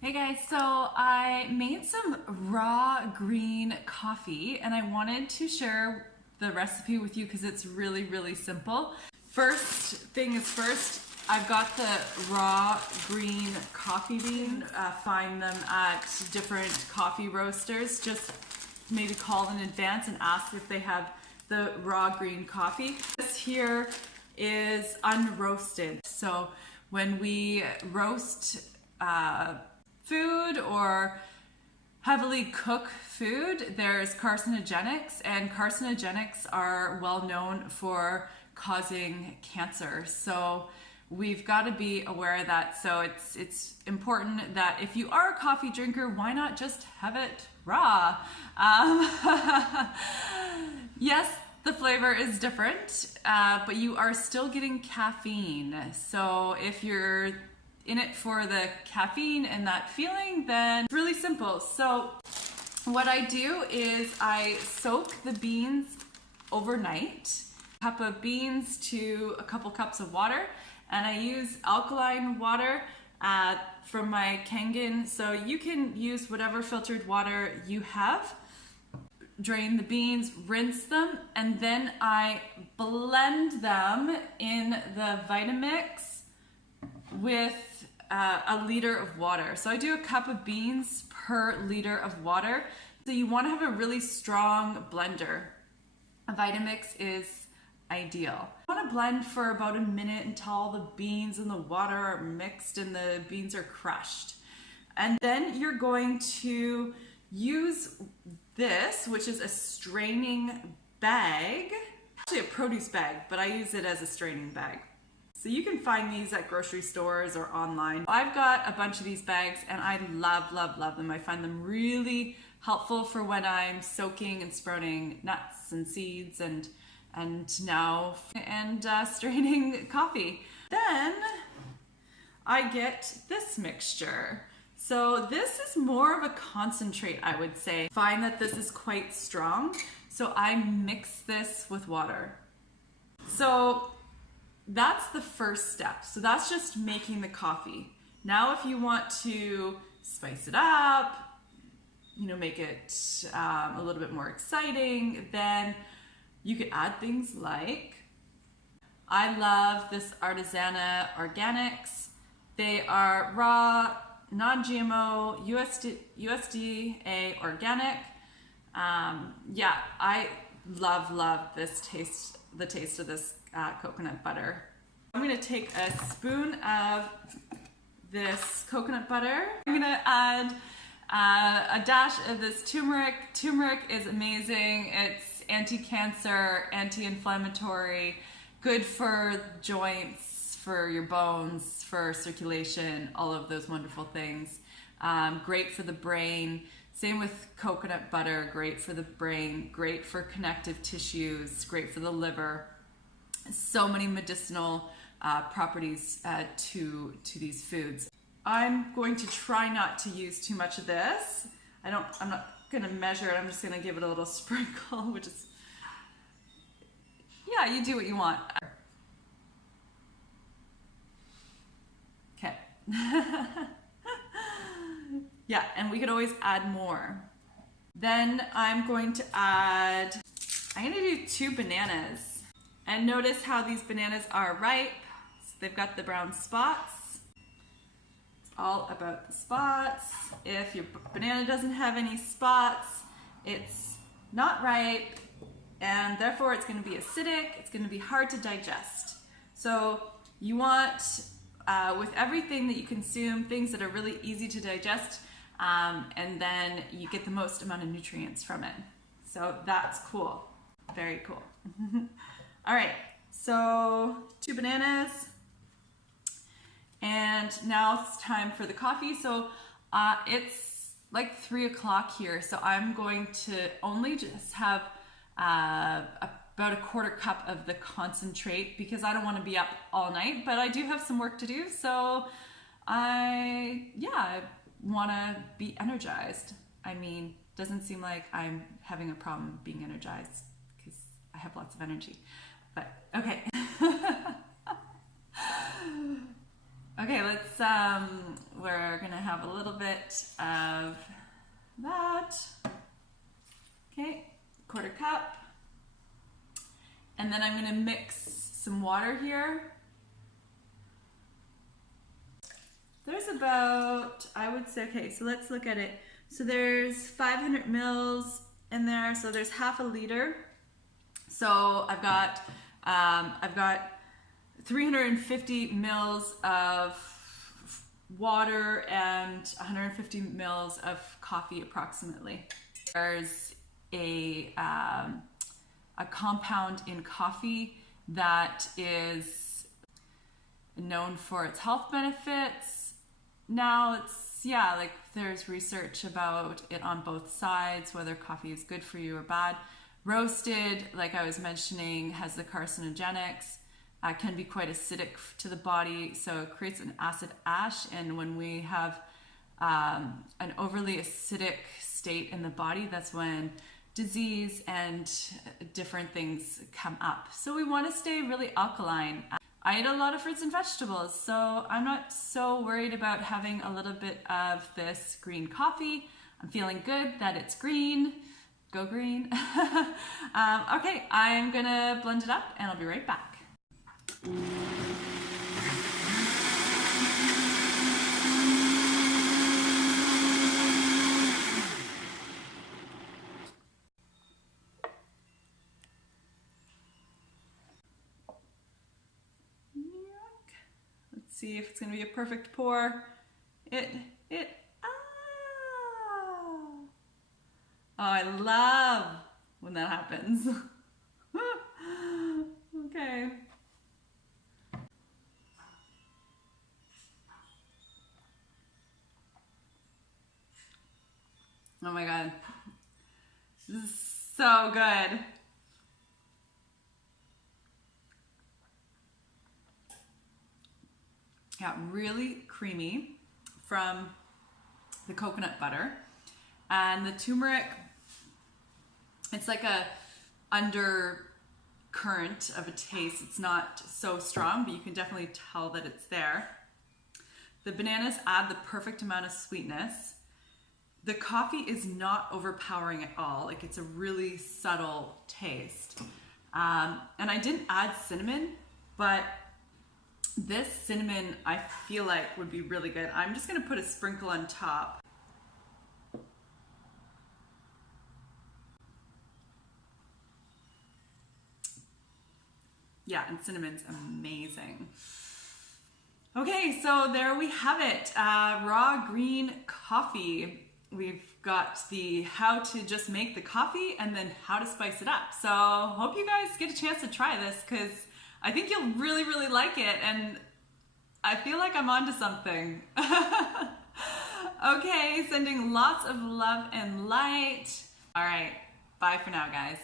Hey guys, so I made some raw green coffee and I wanted to share the recipe with you because it's really simple. First thing is first, I've got the raw green coffee beans. Find them at different coffee roasters. Just maybe call in advance and ask if they have the raw green coffee. This here is unroasted. So when we roast food or heavily cook food, there's carcinogenics, and carcinogenics are well known for causing cancer. So we've got to be aware of that. So it's important that if you are a coffee drinker, why not just have it raw? Yes, the flavor is different, but you are still getting caffeine. So if you're in it for the caffeine and that feeling, then it's really simple. So what I do is I soak the beans overnight, a cup of beans to a couple cups of water, and I use alkaline water from my Kangen. So you can use whatever filtered water you have. Drain the beans, rinse them, and then I blend them in the Vitamix with a liter of water. So I do a cup of beans per liter of water. So you want to have a really strong blender. A Vitamix is ideal. You want to blend for about a minute until all the beans and the water are mixed and the beans are crushed. And then you're going to use this, which is a straining bag, actually a produce bag, but I use it as a straining bag. So you can find these at grocery stores or online. I've got a bunch of these bags and I love them. I find them really helpful for when I'm soaking and sprouting nuts and seeds and straining coffee. Then I get this mixture. So this is more of a concentrate, I would say. I find that this is quite strong, so I mix this with water. So that's the first step. So that's just making the coffee. Now if you want to spice it up, make it a little bit more exciting, then you could add things like, I love this Artisanal Organics. They are raw, non-GMO, USDA organic. Yeah, I love the taste of this coconut butter. I'm gonna take a spoon of this coconut butter. I'm gonna add a dash of this turmeric. Turmeric is amazing. It's anti-cancer, anti-inflammatory, good for joints, for your bones, for circulation, all of those wonderful things. Great for the brain. Same with coconut butter, great for the brain, great for connective tissues, great for the liver. So many medicinal properties to these foods. I'm going to try not to use too much of this. I'm not gonna measure it, I'm just gonna give it a little sprinkle, which is, yeah, you do what you want. Okay. Yeah, and we could always add more. Then I'm going to do 2 bananas. And notice how these bananas are ripe. So they've got the brown spots. It's all about the spots. If your banana doesn't have any spots, it's not ripe, and therefore it's going to be acidic, it's going to be hard to digest. So you want, with everything that you consume, things that are really easy to digest, and then you get the most amount of nutrients from it. So that's cool. Very cool. All right, so 2 bananas, and now it's time for the coffee. So it's like 3 o'clock here, so I'm going to only just have about a quarter cup of the concentrate because I don't want to be up all night, but I do have some work to do, so I want to be energized. I mean, doesn't seem like I'm having a problem being energized because I have lots of energy. But okay. Okay, let's, we're gonna have a little bit of that. Okay, 1/4 cup. And then I'm gonna mix some water here. There's about, I would say, okay, so let's look at it. So there's 500 mils in there, so there's half a liter. So I've got 350 mils of water and 150 mils of coffee approximately. There's a compound in coffee that is known for its health benefits. Now it's, yeah, like there's research about it on both sides, whether coffee is good for you or bad. Roasted, like I was mentioning, has the carcinogenics, can be quite acidic to the body, so it creates an acid ash, and when we have an overly acidic state in the body, that's when disease and different things come up. So we want to stay really alkaline. I eat a lot of fruits and vegetables, so I'm not so worried about having a little bit of this green coffee. I'm feeling good that it's green. Go green. Okay, I'm gonna blend it up and I'll be right back. Let's see if it's gonna be a perfect pour. Oh, I love when that happens. Okay. Oh my God. This is so good. Yeah, really creamy from the coconut butter. And the turmeric, it's like a undercurrent of a taste. It's not so strong, but you can definitely tell that it's there. The bananas add the perfect amount of sweetness. The coffee is not overpowering at all. Like, it's a really subtle taste. And I didn't add cinnamon, but this cinnamon I feel like would be really good. I'm just gonna put a sprinkle on top. Yeah, and cinnamon's amazing. Okay, so there we have it. Raw green coffee. We've got the how to just make the coffee and then how to spice it up. So hope you guys get a chance to try this, because I think you'll really, really like it, and I feel like I'm onto something. Okay, sending lots of love and light. All right, bye for now, guys.